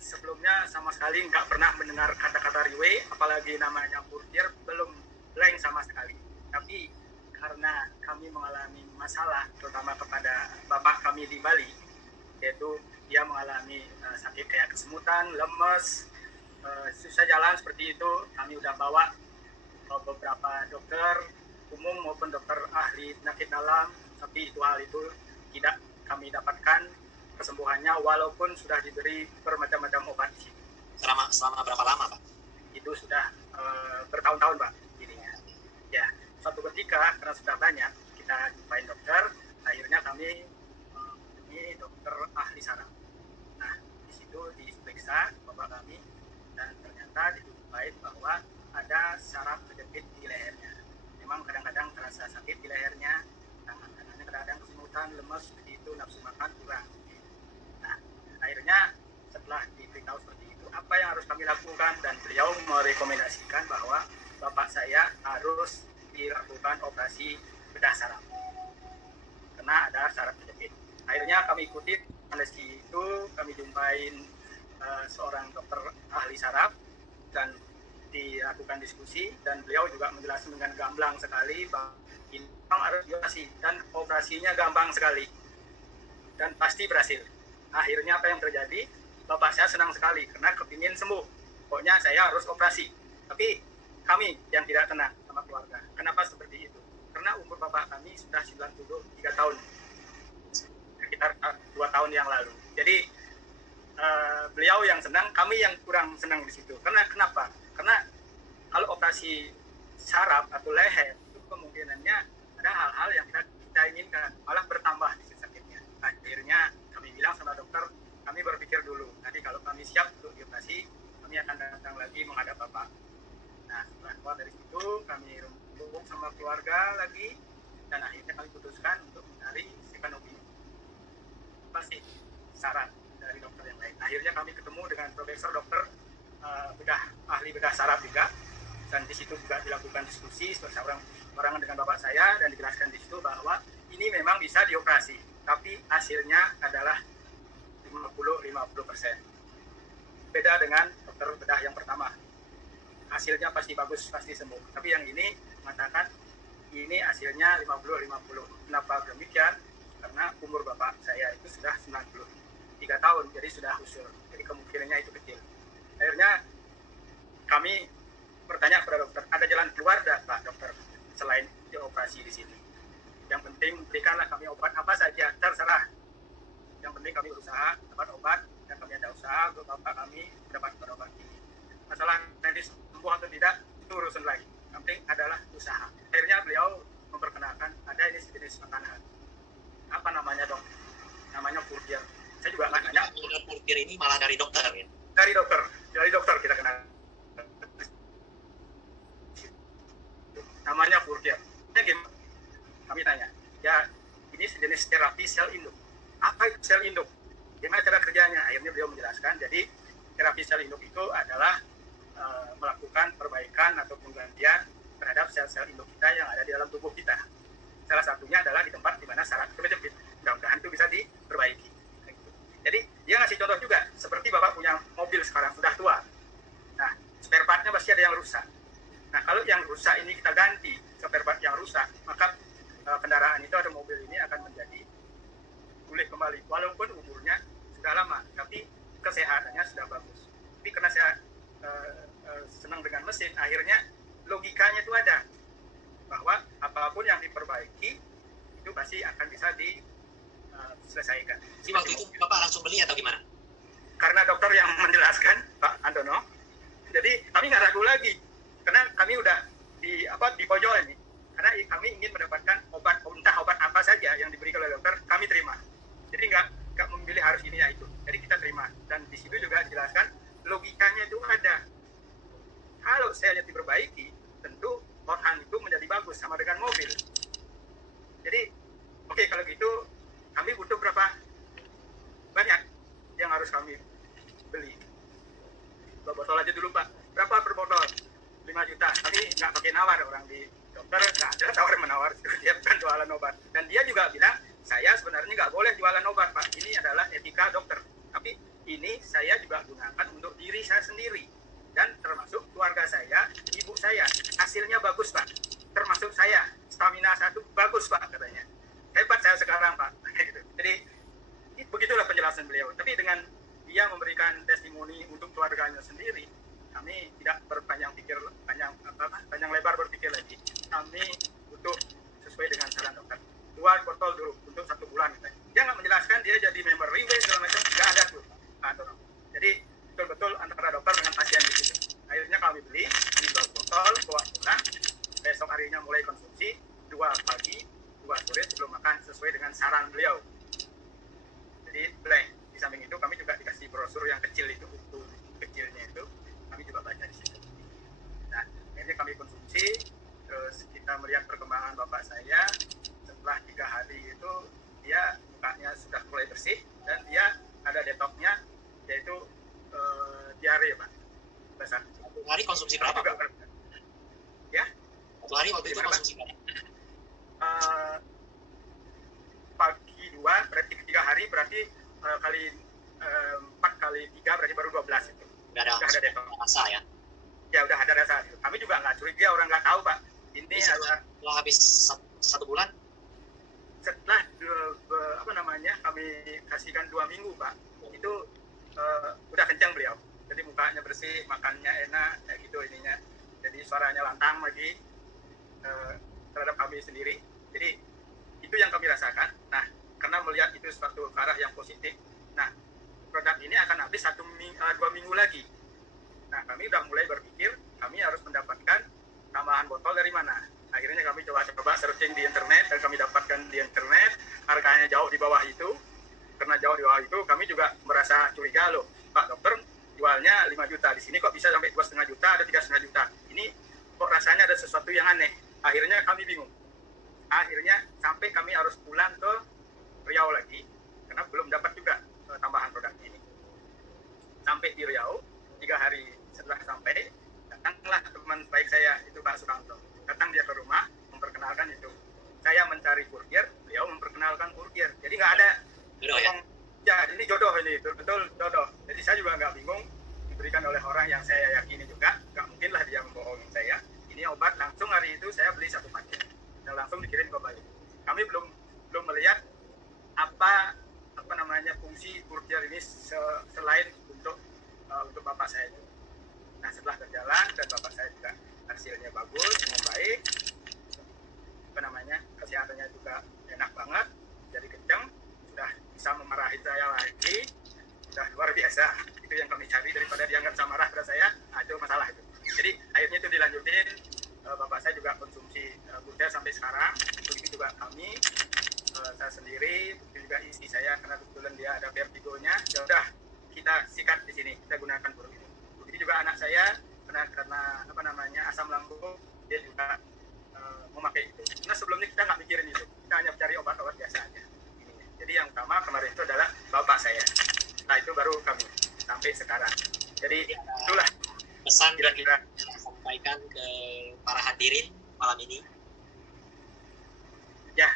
sebelumnya sama sekali nggak pernah mendengar kata-kata riwe, apalagi namanya Purkir, belum blank sama sekali. Tapi karena kami mengalami masalah, terutama kepada bapak kami di Bali, yaitu dia mengalami sakit kayak kesemutan, lemes, susah jalan seperti itu, kami udah bawa beberapa dokter umum maupun dokter ahli penyakit dalam, tapi hal itu tidak kami dapatkan kesembuhannya walaupun sudah diberi bermacam-macam obat di situ. Selama berapa lama, Pak? Itu sudah bertahun-tahun, Pak, jadinya. Ya, suatu ketika karena sudah banyak kita jumpain dokter, akhirnya kami ini dokter ahli saraf. Nah, di situ diperiksa bapak kami dan ternyata dijumpai bahwa ada saraf terjepit di lehernya. Memang kadang-kadang terasa sakit di lehernya, kadang-kadang kesemutan, lemes, begitu, nafsu makan kurang. Nah, akhirnya setelah diberitahu seperti itu, apa yang harus kami lakukan? Dan beliau merekomendasikan bahwa bapak saya harus dilakukan operasi bedah saraf karena ada saraf terjepit. Akhirnya kami ikuti anestesi itu, kami jumpain seorang dokter ahli saraf dan dilakukan diskusi, dan beliau juga menjelaskan dengan gamblang sekali bahwa ini harus dioperasi dan operasinya gampang sekali dan pasti berhasil. Akhirnya apa yang terjadi? Bapak saya senang sekali karena kepingin sembuh. Pokoknya saya harus operasi. Tapi kami yang tidak tenang sama keluarga. Kenapa seperti itu? Karena umur bapak kami sudah 93 tahun. Sekitar 2 tahun yang lalu. Jadi beliau yang senang, kami yang kurang senang di situ. Karena kenapa? Karena kalau operasi saraf atau leher itu kemungkinannya ada hal-hal yang kita inginkan, malah bertambah di sakitnya. Akhirnya kami bilang sama dokter, kami berpikir dulu. Nanti kalau kami siap untuk dioperasi, kami akan datang lagi menghadap bapak. Nah, setelah keluar dari situ, kami rembuk sama keluarga lagi, dan akhirnya kami putuskan untuk mencari second opinion. Pasti saran dari dokter yang lain. Akhirnya kami ketemu dengan profesor dokter ahli bedah saraf juga, dan di situ juga dilakukan diskusi orang dengan bapak saya, dan dijelaskan di situ bahwa ini memang bisa dioperasi, tapi hasilnya adalah 50-50%. Beda dengan dokter bedah yang pertama, hasilnya pasti bagus, pasti sembuh. Tapi yang ini mengatakan ini hasilnya 50-50. Kenapa demikian? Karena umur bapak saya itu sudah 93 tahun, jadi sudah usul. Jadi kemungkinannya itu kecil. Akhirnya kami bertanya kepada dokter, ada jalan keluar tidak, Pak dokter, selain dioperasi di sini? Yang penting berikanlah kami obat apa saja, terserah. Yang penting kami berusaha dapat obat, dan kami ada usaha untuk bapak kami mendapatkan obat ini. Masalah nanti sembuh atau tidak, itu urusan lain. Yang penting adalah usaha. Akhirnya beliau memperkenalkan ada ini sejenis makanan. Apa namanya, dok? Namanya Purkir. Saya juga nggak nanya. Purkir ini malah dari dokter, ya? Dari dokter kita kenal. Namanya Purkir. Ya gimana? Kami tanya. Ya, ini sejenis terapi sel induk. Apa itu sel induk? Gimana cara kerjanya? Akhirnya beliau menjelaskan. Jadi terapi sel induk itu adalah melakukan perbaikan atau penggantian terhadap sel-sel induk kita yang ada di dalam tubuh kita. Salah satunya adalah di tempat di mana saraf terjepit. Mudah-mudahan itu bisa diperbaiki. Jadi dia ngasih contoh juga, seperti bapak punya mobil sekarang sudah tua. Nah, spare partnya pasti ada yang rusak. Nah, kalau yang rusak ini kita ganti spare part yang rusak, maka kendaraan itu atau mobil ini akan menjadi pulih kembali. Walaupun umurnya sudah lama, tapi kesehatannya sudah bagus. Tapi karena saya senang dengan mesin, akhirnya logikanya itu ada bahwa apapun yang diperbaiki itu pasti akan bisa diselesaikan. Jadi waktu itu Bapak langsung beli atau gimana? Karena dokter yang menjelaskan, Pak Andono, jadi kami nggak ragu lagi, karena kami udah di pojok ini, karena kami ingin mendapatkan obat, entah obat apa saja yang diberikan oleh dokter, kami terima. Jadi nggak memilih harus ini ya itu, jadi kita terima. Dan di situ juga dijelaskan logikanya itu ada. Kalau selnya diperbaiki, tentu organ itu menjadi bagus sama dengan mobil. Jadi, oke, kalau gitu kami butuh berapa banyak yang harus kami beli? 2 botol aja dulu, Pak. Berapa per botol? 5 juta. Kami nggak pakai nawar, orang di dokter nggak ada tawar-menawar. Dia bukan jualan obat. Dan dia juga bilang, saya sebenarnya nggak boleh jualan obat, Pak. Ini adalah etika dokter. Tapi ini saya juga gunakan untuk diri saya sendiri dan termasuk keluarga saya, ibu saya. Hasilnya bagus Pak, termasuk saya, stamina saya itu bagus Pak katanya. Hebat saya sekarang Pak. Jadi begitulah penjelasan beliau. Tapi dengan dia memberikan testimoni untuk keluarganya sendiri, kami tidak berpanjang pikir panjang lebar berpikir lagi. Kami butuh sesuai dengan saran dokter. 2 botol dulu untuk 1 bulan. Dia nggak menjelaskan dia jadi member Ringway segala macam, nggak ada tuh. Jadi betul-betul antara dokter dengan pasien di situ. Akhirnya kami beli 2 botol, bawa pulang. Besok harinya mulai konsumsi 2 pagi, 2 sore sebelum makan sesuai dengan saran beliau. Jadi blank. Di samping itu kami juga dikasih brosur yang kecil itu, buku kecilnya itu kami juga baca di situ. Nah, ini kami konsumsi, terus kita melihat perkembangan bapak saya. Setelah 3 hari itu dia mukanya sudah mulai bersih dan dia ada detoxnya, yaitu diare Pak. Besar. 1 hari konsumsi berapa? Ya? 1 hari waktu itu konsumsi berapa? Pagi 2 berarti 3 hari berarti kali 4 kali 3 berarti baru 12 itu. Udah ada detox rasa ya? Ya udah ada rasa. Kami juga nggak curiga, orang nggak tahu Pak. Ini setelah habis 1 bulan? Setelah kami kasihkan 2 minggu Pak, itu udah kencang beliau. Jadi mukanya bersih, makannya enak, kayak gitu ininya. Jadi suaranya lantang lagi terhadap kami sendiri. Jadi itu yang kami rasakan. Nah, karena melihat itu suatu arah yang positif. Nah, produk ini akan habis 2 minggu lagi. Nah, kami udah mulai berpikir kami harus mendapatkan tambahan botol dari mana. Akhirnya kami coba searching di internet dan kami dapatkan di internet, harganya jauh di bawah itu. Karena jauh di bawah itu kami juga merasa curiga loh, Pak dokter jualnya 5 juta, di sini kok bisa sampai 2,5 juta, ada 3,5 juta. Ini kok rasanya ada sesuatu yang aneh. Akhirnya kami bingung. Akhirnya sampai kami harus pulang ke Riau lagi karena belum dapat juga tambahan produk ini. Sampai di Riau 3 hari setelah sampai, datanglah teman baik saya itu Pak Suranto. Datang dia ke rumah memperkenalkan itu. Saya mencari kurger, beliau memperkenalkan kurger. Jadi nggak ada ya ini jodoh, ini betul jodoh. Jadi saya juga nggak bingung, diberikan oleh orang yang saya yakini juga. Nggak mungkinlah dia membohongi saya. Ini obat langsung hari itu saya beli 1 paket dan langsung dikirim ke Bali. Kami belum melihat apa fungsi kurger ini selain untuk bapak saya itu. Nah, setelah berjalan dan bapak saya juga hasilnya bagus, membaik, kesehatannya juga enak banget, jadi kencang, sudah bisa memarahi saya lagi, sudah luar biasa. Itu yang kami cari, daripada dianggap sama marah pada saya. Nah, itu masalah itu. Jadi akhirnya itu dilanjutin, bapak saya juga konsumsi kurger sampai sekarang. Begitu juga kami, saya sendiri, juga istri saya, karena kebetulan dia ada vertigonya, ya udah kita sikat di sini, kita gunakan burung ini. Begitu juga anak saya karena asam lambung, dia juga memakai itu. Nah, sebelumnya kita nggak mikirin itu, kita hanya mencari obat-obat biasa aja. Jadi yang utama kemarin itu adalah bapak saya. Nah, itu baru kami sampai sekarang. Jadi itulah pesan kira-kira sampaikan ke para hadirin malam ini. Ya,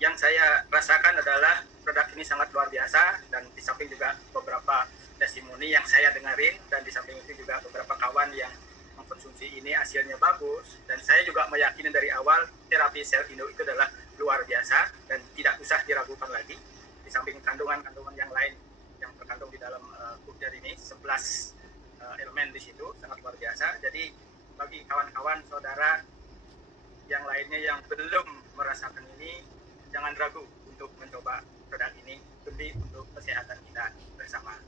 yang saya rasakan adalah produk ini sangat luar biasa, dan di samping juga beberapa testimoni yang saya dengarin, dan di samping itu juga beberapa kawan yang mengkonsumsi ini hasilnya bagus, dan saya juga meyakini dari awal terapi sel Indo itu adalah luar biasa dan tidak usah diragukan lagi. Di samping kandungan-kandungan yang lain yang terkandung di dalam kurger ini, 11 elemen di situ sangat luar biasa. Jadi bagi kawan-kawan saudara yang lainnya yang belum merasakan ini, jangan ragu untuk mencoba produk ini demi untuk kesehatan kita bersama,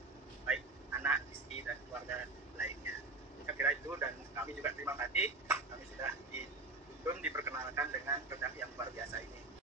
baik anak, istri, dan keluarga lainnya. Saya kira itu, dan kami juga terima kasih kami sudah dituntun diperkenalkan dengan produk yang luar biasa ini.